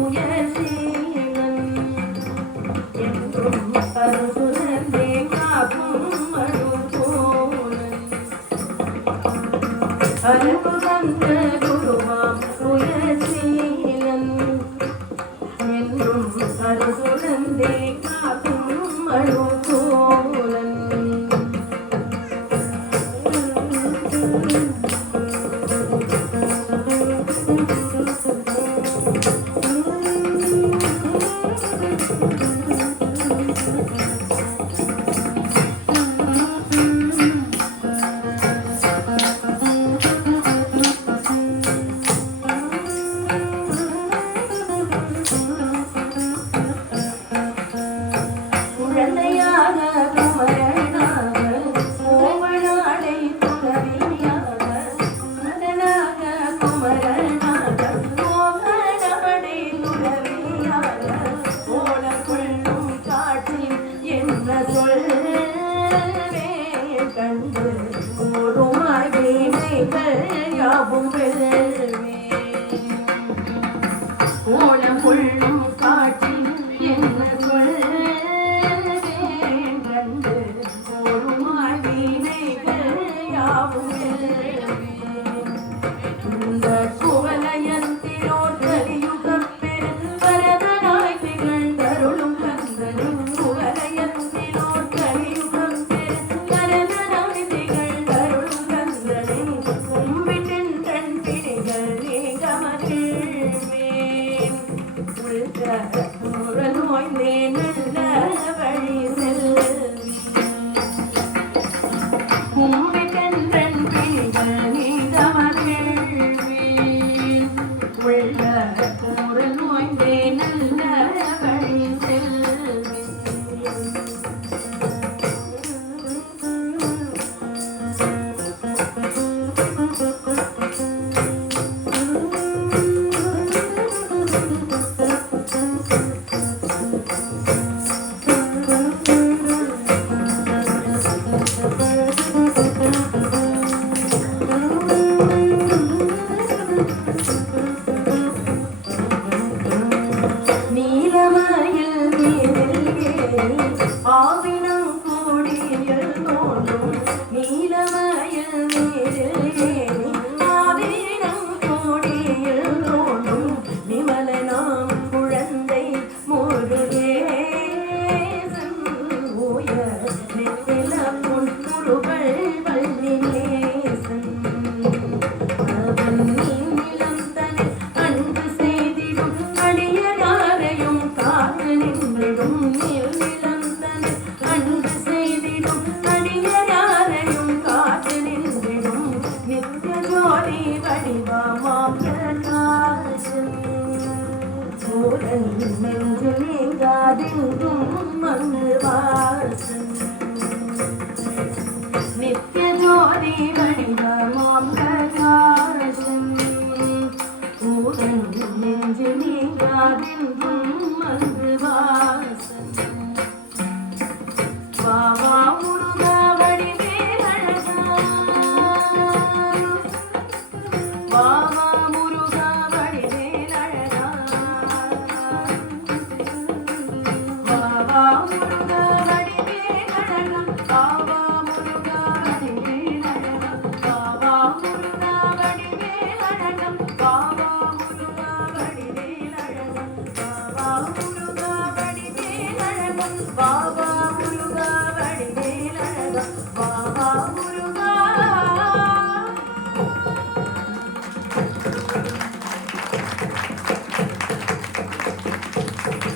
உயர்சீலன் என்றும் பருசுரந்தே காக்கும் மழுபோலன் அன்பு வந்த குருவாம் உயர்சீலன் என்றும் பருசுரந்தே காக்கும் மழுபோலன் ஓலம் கொள்ளும் காட்சி என்ன சொல்லுமாய் வீணைகள் யாவும் இந்த குவலயத்திலோர் கலியுகப் பெரும் வரதனாய் திகழ்ந்தருளும் கந்தனும் குவலயத்திலோர் கலியுகப் பெரும் வரதனாய் திகழ்ந்தருளும் கந்தனை கும்பிட்டின் தன் பிடிகள் நீங்க மகிழ்வேன் உள்ள நோய்ந்தே நல்ல வழி செல்வி கும்பிட்டின் தன் பிடிகள் நீங்க மகிழ்வேன் உள்ள நோய்ந்தே நல்ல வழி செல்வி ஆவினம் கூடியல் தோன்றும் நீலமயில் நீரில் ஆவினம் கூடியல் தோன்றும் நிமலனாம் குழந்தை முருகேசன் உயர் நெத்தில பொன்முருகள் வள்ளிநேசன் அவன் நீலம் தனி அன்பு செய்திடும் அடியாரையும் காத்து நின்றிடும் நித்ய ஜோதி வடிவமாம் பிரகாசம் நெஞ்சு நீங்காதென்றும்